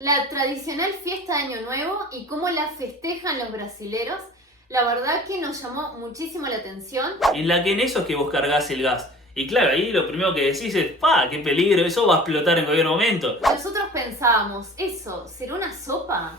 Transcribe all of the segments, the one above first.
La tradicional fiesta de Año Nuevo y cómo la festejan los brasileros, la verdad que nos llamó muchísimo la atención. En la que en eso es que vos cargas el gas. Y claro, ahí lo primero que decís es, ¡pa! ¡Qué peligro! Eso va a explotar en cualquier momento. Nosotros pensábamos, ¿eso será una sopa?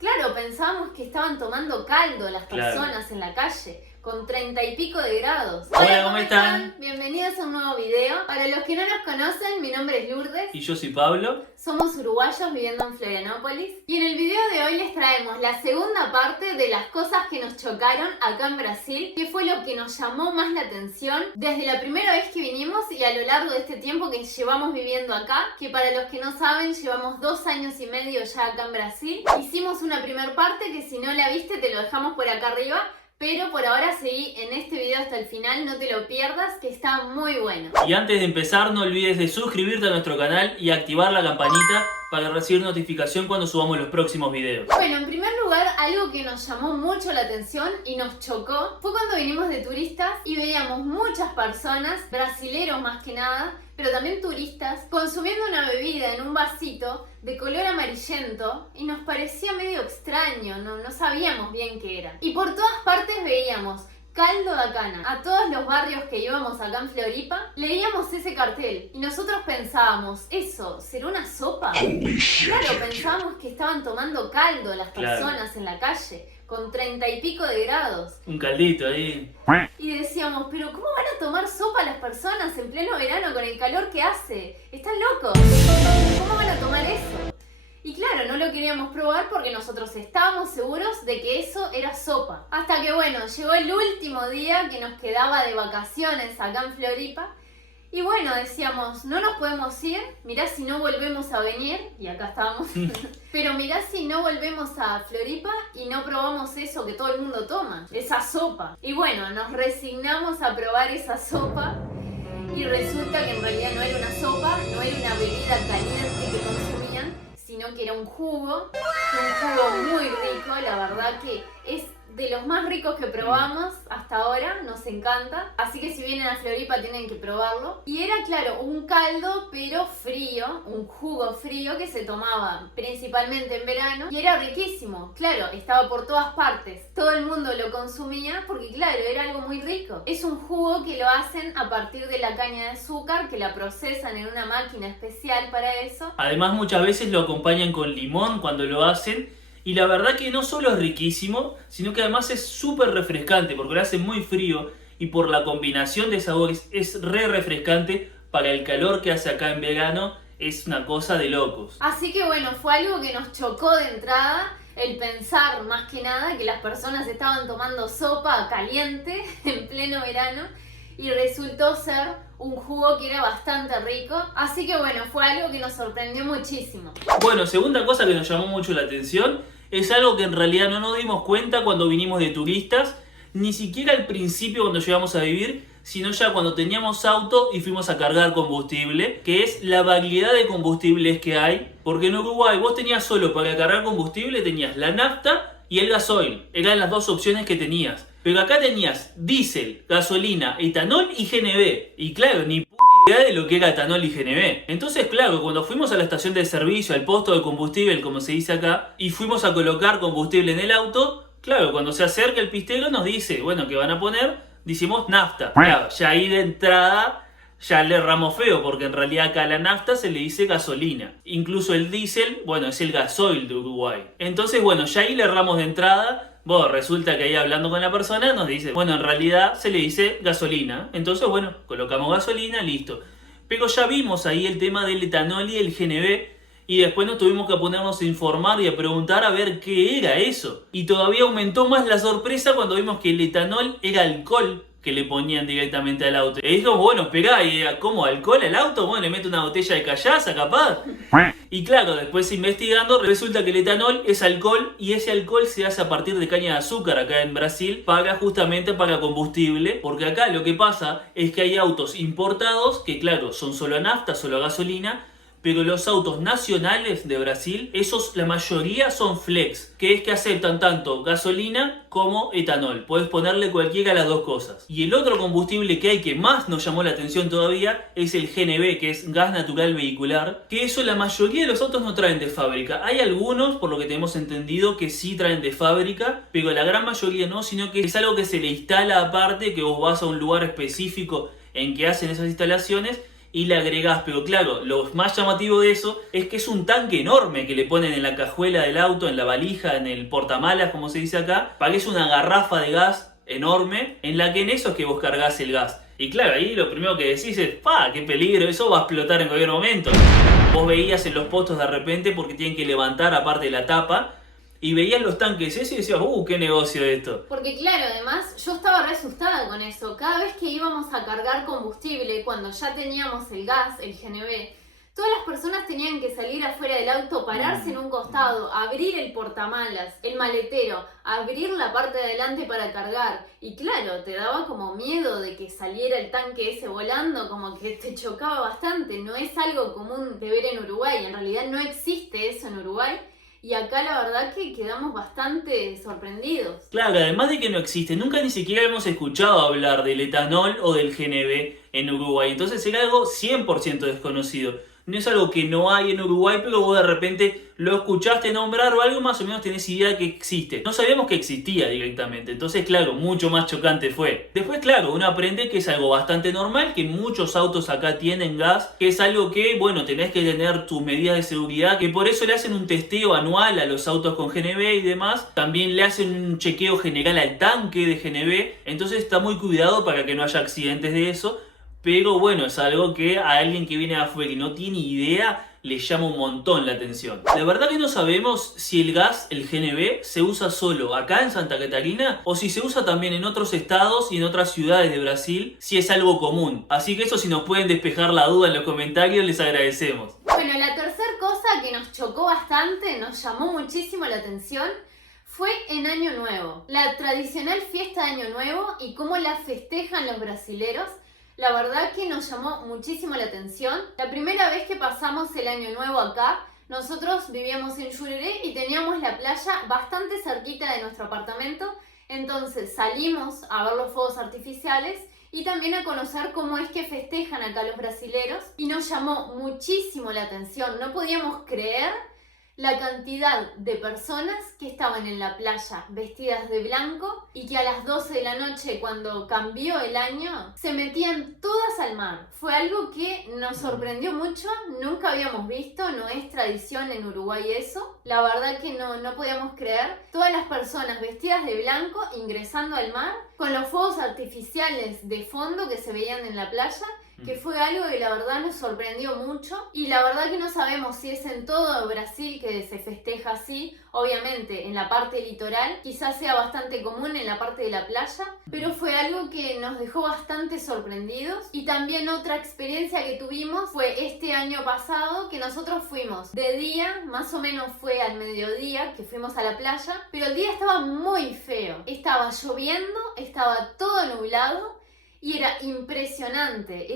Claro, pensábamos que estaban tomando caldo las personas en la calle, con 30 y pico de grados. Hola, ¿cómo están? Bienvenidos a un nuevo video. Para los que no nos conocen, mi nombre es Lourdes. Y yo soy Pablo. Somos uruguayos viviendo en Florianópolis. Y en el video de hoy les traemos la segunda parte de las cosas que nos chocaron acá en Brasil, que fue lo que nos llamó más la atención desde la primera vez que vinimos y a lo largo de este tiempo que llevamos viviendo acá, que para los que no saben, llevamos 2 años y medio ya acá en Brasil. Hicimos una primera parte que si no la viste te lo dejamos por acá arriba. Pero por ahora seguí en este video hasta el final, no te lo pierdas, que está muy bueno. Y antes de empezar, no olvides de suscribirte a nuestro canal y activar la campanita para recibir notificación cuando subamos los próximos videos. Bueno, en primer lugar, algo que nos llamó mucho la atención y nos chocó fue cuando vinimos de turistas y veíamos muchas personas, brasileros más que nada, pero también turistas, consumiendo una bebida en un vasito de color amarillento y nos parecía medio extraño, no sabíamos bien qué era. Y por todas partes veíamos caldo de cana. A todos los barrios que íbamos acá en Floripa, leíamos ese cartel y nosotros pensábamos, ¿eso será una sopa? Claro, pensábamos que estaban tomando caldo las personas en la calle, con 30 y pico de grados. Un caldito ahí. Y decíamos, pero ¿cómo van a tomar sopa las personas en pleno verano con el calor que hace? ¿Están locos? ¿Cómo van a tomar eso? Y claro, no lo queríamos probar porque nosotros estábamos seguros de que eso era sopa. Hasta que bueno, llegó el último día que nos quedaba de vacaciones acá en Floripa. Y bueno, decíamos, no nos podemos ir, mirá si no volvemos a venir, y acá estábamos, pero mirá si no volvemos a Floripa y no probamos eso que todo el mundo toma, esa sopa. Y bueno, nos resignamos a probar esa sopa y resulta que en realidad no era una sopa, no era una bebida caliente que consumían, sino que era un jugo muy rico, la verdad que es de los más ricos que probamos hasta ahora, nos encanta. Así que si vienen a Floripa tienen que probarlo. Y era, claro, un caldo pero frío, un jugo frío que se tomaba principalmente en verano. Y era riquísimo, claro, estaba por todas partes. Todo el mundo lo consumía porque, claro, era algo muy rico. Es un jugo que lo hacen a partir de la caña de azúcar, que la procesan en una máquina especial para eso. Además, muchas veces lo acompañan con limón cuando lo hacen. Y la verdad que no solo es riquísimo, sino que además es súper refrescante porque lo hace muy frío y por la combinación de sabores es re refrescante para el calor que hace acá en verano, es una cosa de locos. Así que bueno, fue algo que nos chocó de entrada, el pensar más que nada que las personas estaban tomando sopa caliente en pleno verano y resultó ser un jugo que era bastante rico. Así que bueno, fue algo que nos sorprendió muchísimo. Bueno, segunda cosa que nos llamó mucho la atención es algo que en realidad no nos dimos cuenta cuando vinimos de turistas, ni siquiera al principio cuando llegamos a vivir, sino ya cuando teníamos auto y fuimos a cargar combustible, que es la variedad de combustibles que hay. Porque en Uruguay vos tenías solo para cargar combustible, tenías la nafta y el gasoil. Eran las dos opciones que tenías. Pero acá tenías diésel, gasolina, etanol y GNV. Y claro, ni puta idea de lo que era etanol y GNV. Entonces, claro, cuando fuimos a la estación de servicio, al posto de combustible, como se dice acá, y fuimos a colocar combustible en el auto, claro, cuando se acerca el pistero nos dice, bueno, ¿qué van a poner? Decimos nafta. Claro, ya ahí de entrada ya le erramos feo, porque en realidad acá a la nafta se le dice gasolina. Incluso el diésel, bueno, es el gasoil de Uruguay. Entonces, bueno, ya ahí le erramos de entrada. Bueno, resulta que ahí hablando con la persona nos dice, bueno, en realidad se le dice gasolina. Entonces, bueno, colocamos gasolina, listo. Pero ya vimos ahí el tema del etanol y el GNV. Y después nos tuvimos que ponernos a informar y a preguntar a ver qué era eso. Y todavía aumentó más la sorpresa cuando vimos que el etanol era alcohol que le ponían directamente al auto. Y dijimos, bueno, esperá, ¿cómo? ¿Alcohol al auto? Bueno, le mete una botella de callaza, capaz. Y claro, después investigando, resulta que el etanol es alcohol y ese alcohol se hace a partir de caña de azúcar acá en Brasil justamente para combustible. Porque acá lo que pasa es que hay autos importados que, claro, son solo a nafta, solo a gasolina, pero los autos nacionales de Brasil, esos la mayoría son flex, que es que aceptan tanto gasolina como etanol. Puedes ponerle cualquiera de las dos cosas. Y el otro combustible que hay que más nos llamó la atención todavía es el GNV, que es gas natural vehicular, que eso la mayoría de los autos no traen de fábrica. Hay algunos, por lo que tenemos entendido, que sí traen de fábrica, pero la gran mayoría no, sino que es algo que se le instala aparte, que vos vas a un lugar específico en que hacen esas instalaciones y le agregás. Pero claro, lo más llamativo de eso es que es un tanque enorme que le ponen en la cajuela del auto, en la valija, en el portamalas, como se dice acá. Parece una garrafa de gas enorme en la que en eso es que vos cargas el gas. Y claro, ahí lo primero que decís es, ¡pa! ¡Qué peligro! Eso va a explotar en cualquier momento. Vos veías en los postos de repente, porque tienen que levantar aparte de la tapa, y veías los tanques ese y decías, qué negocio esto. Porque claro, además yo estaba re asustada con eso. Cada vez que íbamos a cargar combustible, cuando ya teníamos el gas, el GNV, todas las personas tenían que salir afuera del auto, pararse en un costado, abrir el portamalas, el maletero, abrir la parte de adelante para cargar. Y claro, te daba como miedo de que saliera el tanque ese volando, como que te chocaba bastante. No es algo común de ver en Uruguay, en realidad no existe eso en Uruguay. Y acá la verdad que quedamos bastante sorprendidos. Claro, además de que no existe, nunca ni siquiera hemos escuchado hablar del etanol o del GNV en Uruguay. Entonces era algo 100% desconocido. No es algo que no hay en Uruguay, pero vos de repente lo escuchaste nombrar o algo, más o menos tenés idea de que existe. No sabíamos que existía directamente, entonces claro, mucho más chocante fue. Después claro, uno aprende que es algo bastante normal, que muchos autos acá tienen gas, que es algo que, bueno, tenés que tener tus medidas de seguridad, que por eso le hacen un testeo anual a los autos con GNV y demás. También le hacen un chequeo general al tanque de GNV, entonces está muy cuidado para que no haya accidentes de eso. Pero bueno, es algo que a alguien que viene de afuera y no tiene idea le llama un montón la atención. La verdad que no sabemos si el gas, el GNV, se usa solo acá en Santa Catarina o si se usa también en otros estados y en otras ciudades de Brasil, si es algo común. Así que eso, si nos pueden despejar la duda en los comentarios, les agradecemos. Bueno, la tercera cosa que nos chocó bastante, nos llamó muchísimo la atención, fue en Año Nuevo. La tradicional fiesta de Año Nuevo y cómo la festejan los brasileros. La verdad que nos llamó muchísimo la atención. La primera vez que pasamos el Año Nuevo acá, nosotros vivíamos en Jurerê y teníamos la playa bastante cerquita de nuestro apartamento. Entonces salimos a ver los fuegos artificiales y también a conocer cómo es que festejan acá los brasileros. Y nos llamó muchísimo la atención. No podíamos creer la cantidad de personas que estaban en la playa vestidas de blanco y que a las 12 de la noche, cuando cambió el año, se metían todas al mar. Fue algo que nos sorprendió mucho, nunca habíamos visto, no es tradición en Uruguay eso. La verdad que no podíamos creer. Todas las personas vestidas de blanco ingresando al mar con los fuegos artificiales de fondo que se veían en la playa, que fue algo que la verdad nos sorprendió mucho. Y la verdad que no sabemos si es en todo Brasil que se festeja así. Obviamente en la parte litoral quizás sea bastante común en la parte de la playa, pero fue algo que nos dejó bastante sorprendidos. Y también otra experiencia que tuvimos fue este año pasado, que nosotros fuimos de día, más o menos fue al mediodía que fuimos a la playa, pero el día estaba muy feo, estaba lloviendo, estaba todo nublado. Y era impresionante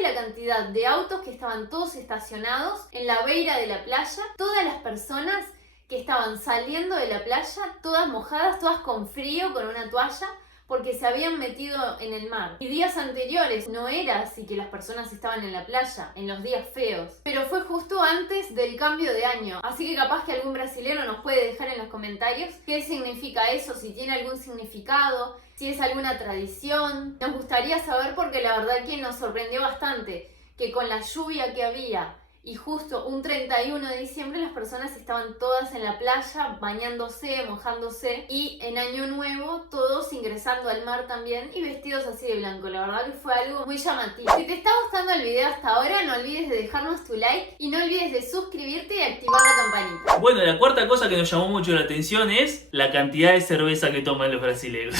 la cantidad de autos que estaban todos estacionados en la beira de la playa. Todas las personas que estaban saliendo de la playa, todas mojadas, todas con frío, con una toalla, porque se habían metido en el mar. Y días anteriores no era así que las personas estaban en la playa, en los días feos. Pero fue justo antes del cambio de año. Así que capaz que algún brasilero nos puede dejar en los comentarios qué significa eso, si tiene algún significado, si es alguna tradición. Nos gustaría saber porque la verdad que nos sorprendió bastante que con la lluvia que había y justo un 31 de diciembre las personas estaban todas en la playa bañándose, mojándose, y en Año Nuevo todos ingresando al mar también y vestidos así de blanco. La verdad que fue algo muy llamativo. Si te está gustando el video hasta ahora, no olvides de dejarnos tu like y no olvides de suscribirte y activar la campanita. Bueno, la cuarta cosa que nos llamó mucho la atención es la cantidad de cerveza que toman los brasileños.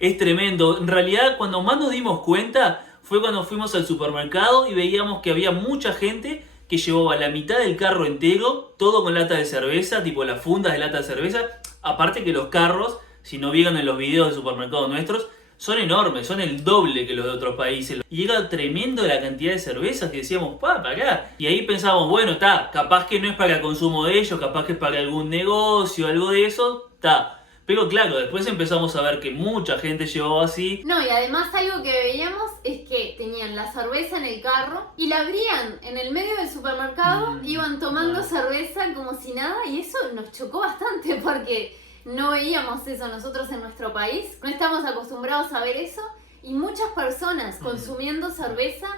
Es tremendo. En realidad, cuando más nos dimos cuenta fue cuando fuimos al supermercado y veíamos que había mucha gente que llevaba la mitad del carro entero, todo con lata de cerveza, tipo las fundas de lata de cerveza. Aparte que los carros, si no vieron en los videos de supermercados nuestros, son enormes, son el doble que los de otros países. Y era tremendo la cantidad de cervezas que decíamos, para acá. Y ahí pensábamos, bueno, está, capaz que no es para el consumo de ellos, capaz que es para algún negocio, algo de eso, está. Pero claro, después empezamos a ver que mucha gente llevaba así. No, y además algo que veíamos es que tenían la cerveza en el carro y la abrían en el medio del supermercado, iban tomando cerveza como si nada, y eso nos chocó bastante porque no veíamos eso nosotros en nuestro país, no estamos acostumbrados a ver eso, y muchas personas consumiendo cerveza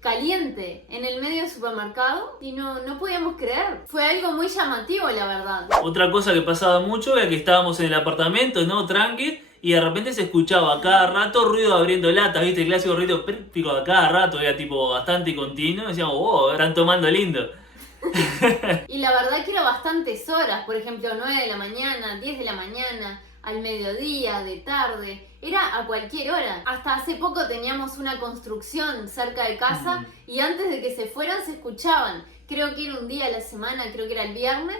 caliente en el medio del supermercado y no podíamos creer. Fue algo muy llamativo, la verdad. Otra cosa que pasaba mucho era que estábamos en el apartamento, ¿no? Tranqui, y de repente se escuchaba a cada rato ruido abriendo latas, ¿viste? El clásico ruido pérfico a cada rato, era tipo bastante continuo, y decíamos, wow, están tomando lindo. Y la verdad que era bastantes horas, por ejemplo, 9 de la mañana, 10 de la mañana, al mediodía, de tarde, era a cualquier hora. Hasta hace poco teníamos una construcción cerca de casa y antes de que se fueran se escuchaban, creo que era un día a la semana, creo que era el viernes,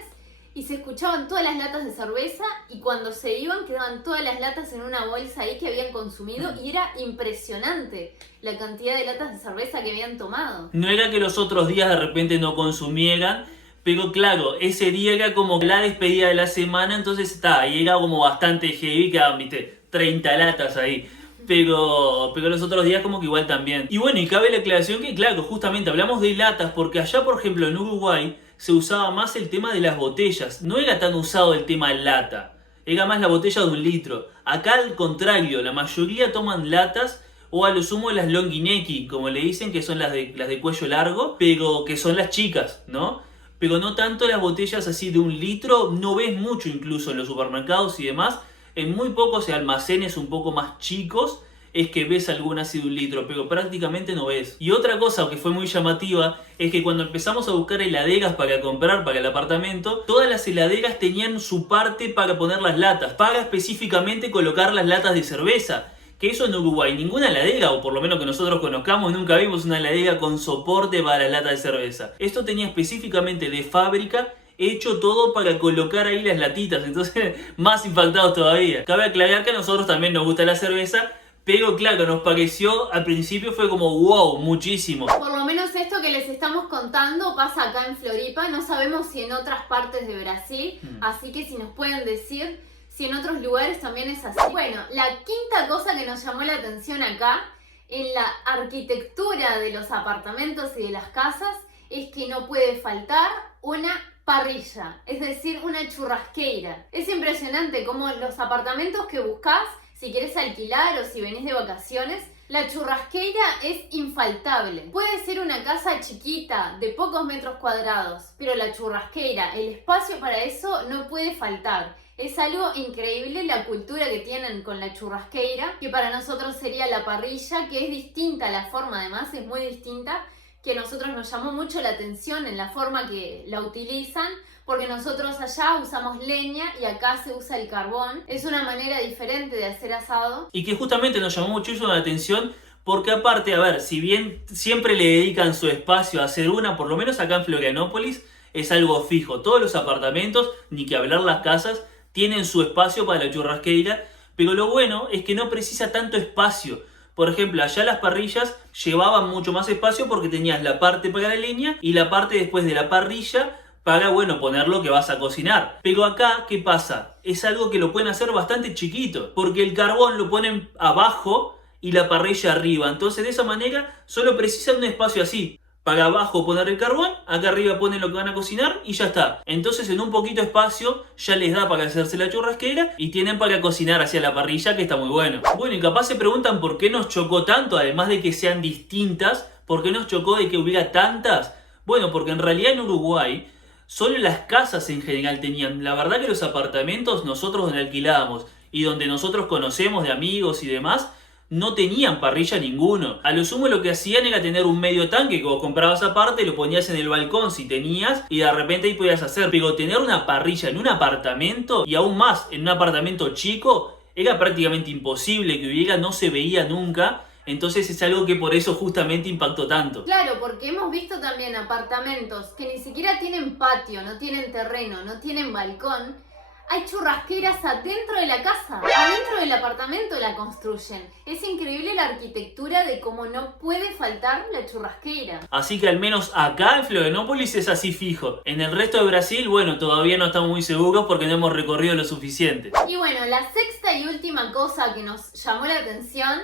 y se escuchaban todas las latas de cerveza y cuando se iban quedaban todas las latas en una bolsa ahí que habían consumido y era impresionante la cantidad de latas de cerveza que habían tomado. No era que los otros días de repente no consumieran, pero claro, ese día era como la despedida de la semana, entonces está, y era como bastante heavy, quedaban, viste, 30 latas ahí. Pero los otros días como que igual también. Y bueno, y cabe la aclaración que claro, justamente hablamos de latas porque allá por ejemplo en Uruguay se usaba más el tema de las botellas. No era tan usado el tema lata, era más la botella de 1 litro. Acá al contrario, la mayoría toman latas o a lo sumo las longineki, como le dicen, que son las de cuello largo, pero que son las chicas, ¿no? Pero no tanto las botellas así de 1 litro, no ves mucho incluso en los supermercados y demás. En muy pocos almacenes un poco más chicos es que ves alguna así de 1 litro, pero prácticamente no ves. Y otra cosa que fue muy llamativa es que cuando empezamos a buscar heladeras para comprar para el apartamento, todas las heladeras tenían su parte para poner las latas, para específicamente colocar las latas de cerveza. Que eso en Uruguay, ninguna heladera, o por lo menos que nosotros conozcamos, nunca vimos una heladera con soporte para las latas de cerveza. Esto tenía específicamente de fábrica hecho todo para colocar ahí las latitas, entonces más impactados todavía. Cabe aclarar que a nosotros también nos gusta la cerveza, pero claro, nos pareció, al principio fue como wow, muchísimo. Por lo menos esto que les estamos contando pasa acá en Floripa, no sabemos si en otras partes de Brasil, así que si nos pueden decir si en otros lugares también es así. Bueno, la quinta cosa que nos llamó la atención acá, en la arquitectura de los apartamentos y de las casas, es que no puede faltar una parrilla, es decir, una churrasqueira. Es impresionante cómo los apartamentos que buscas, si quieres alquilar o si venís de vacaciones, la churrasqueira es infaltable. Puede ser una casa chiquita, de pocos metros cuadrados, pero la churrasqueira, el espacio para eso no puede faltar. Es algo increíble la cultura que tienen con la churrasqueira, que para nosotros sería la parrilla, que es distinta, la forma además es muy distinta, que a nosotros nos llamó mucho la atención en la forma que la utilizan, porque nosotros allá usamos leña y acá se usa el carbón. Es una manera diferente de hacer asado. Y que justamente nos llamó muchísimo la atención porque aparte, a ver, si bien siempre le dedican su espacio a hacer una, por lo menos acá en Florianópolis es algo fijo. Todos los apartamentos, ni que hablar las casas, tienen su espacio para la churrasqueira, pero lo bueno es que no precisa tanto espacio. Por ejemplo, allá las parrillas llevaban mucho más espacio porque tenías la parte para la leña y la parte después de la parrilla para, bueno, poner lo que vas a cocinar. Pero acá, ¿qué pasa? Es algo que lo pueden hacer bastante chiquito, porque el carbón lo ponen abajo y la parrilla arriba. Entonces, de esa manera, solo precisan un espacio así. Para abajo poner el carbón, acá arriba ponen lo que van a cocinar y ya está. Entonces en un poquito espacio ya les da para hacerse la churrasquera y tienen para cocinar hacia la parrilla, que está muy bueno. Bueno, y capaz se preguntan por qué nos chocó tanto, además de que sean distintas, ¿por qué nos chocó de que hubiera tantas? Bueno, porque en realidad en Uruguay solo las casas en general tenían. La verdad que los apartamentos nosotros donde alquilábamos y donde nosotros conocemos de amigos y demás, no tenían parrilla ninguno. A lo sumo lo que hacían era tener un medio tanque que vos comprabas aparte, lo ponías en el balcón si tenías y de repente ahí podías hacer. Pero tener una parrilla en un apartamento y aún más en un apartamento chico era prácticamente imposible que hubiera, no se veía nunca. Entonces es algo que por eso justamente impactó tanto. Claro, porque hemos visto también apartamentos que ni siquiera tienen patio, no tienen terreno, no tienen balcón. hay churrasqueras adentro de la casa, adentro del apartamento la construyen. Es increíble la arquitectura de cómo no puede faltar la churrasquera. Así que al menos acá en Florianópolis es así fijo. En el resto de Brasil, bueno, todavía no estamos muy seguros porque no hemos recorrido lo suficiente. Y bueno, la sexta y última cosa que nos llamó la atención,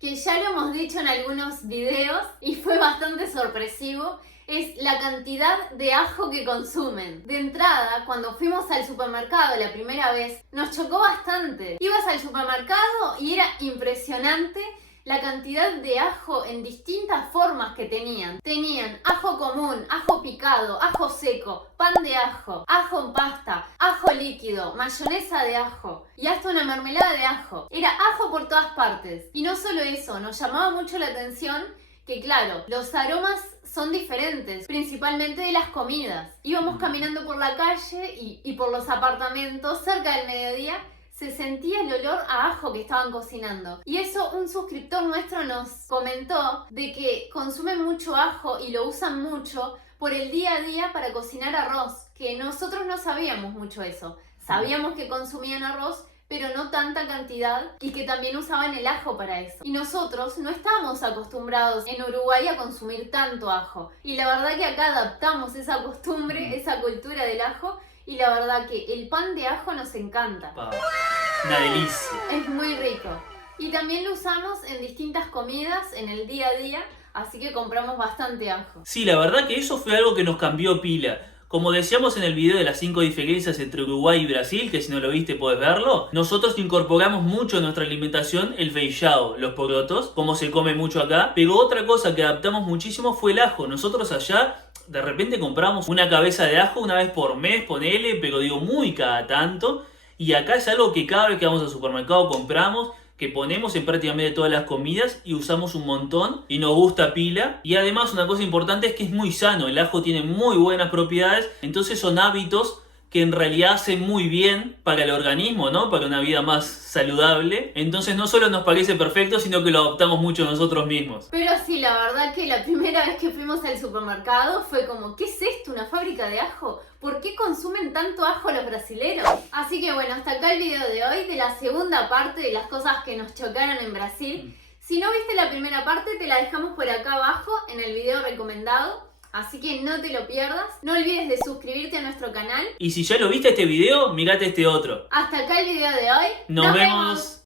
que ya lo hemos dicho en algunos videos y fue bastante sorpresivo, es la cantidad de ajo que consumen. De entrada, cuando fuimos al supermercado la primera vez, nos chocó bastante. Ibas al supermercado y era impresionante la cantidad de ajo en distintas formas que tenían. Tenían ajo común, ajo picado, ajo seco, pan de ajo, ajo en pasta, ajo líquido, mayonesa de ajo y hasta una mermelada de ajo. Era ajo por todas partes. Y no solo eso, nos llamaba mucho la atención que, claro, los aromas son diferentes, principalmente de las comidas. Íbamos caminando por la calle y por los apartamentos cerca del mediodía se sentía el olor a ajo que estaban cocinando. Y eso un suscriptor nuestro nos comentó de que consumen mucho ajo y lo usan mucho por el día a día para cocinar arroz, que nosotros no sabíamos mucho eso. Sabíamos que consumían arroz, pero no tanta cantidad y que también usaban el ajo para eso. Y nosotros no estábamos acostumbrados en Uruguay a consumir tanto ajo. Y la verdad que acá adaptamos esa costumbre, esa cultura del ajo, y la verdad que el pan de ajo nos encanta. Una delicia. Es muy rico. Y también lo usamos en distintas comidas, en el día a día, así que compramos bastante ajo. Sí, la verdad que eso fue algo que nos cambió pila. Como decíamos en el video de las 5 diferencias entre Uruguay y Brasil, que si no lo viste puedes verlo, nosotros incorporamos mucho en nuestra alimentación el feijão, los porotos, como se come mucho acá, pero otra cosa que adaptamos muchísimo fue el ajo. Nosotros allá de repente compramos una cabeza de ajo una vez por mes, ponele, pero digo muy cada tanto, y acá es algo que cada vez que vamos al supermercado compramos, que ponemos en prácticamente todas las comidas y usamos un montón y nos gusta pila. Y además una cosa importante es que es muy sano, el ajo tiene muy buenas propiedades, entonces son hábitos que en realidad hacen muy bien para el organismo, ¿no? Para una vida más saludable. Entonces no solo nos parece perfecto, sino que lo adoptamos mucho nosotros mismos. Pero sí, la verdad que la primera vez que fuimos al supermercado fue como, ¿qué es esto? ¿Una fábrica de ajo? ¿Por qué consumen tanto ajo los brasileros? Así que bueno, hasta acá el video de hoy, de la segunda parte de las cosas que nos chocaron en Brasil. Si no viste la primera parte, te la dejamos por acá abajo en el video recomendado. Así que no te lo pierdas. No olvides de suscribirte a nuestro canal. Y si ya lo viste este video, mirate este otro. Hasta acá el video de hoy. Nos vemos.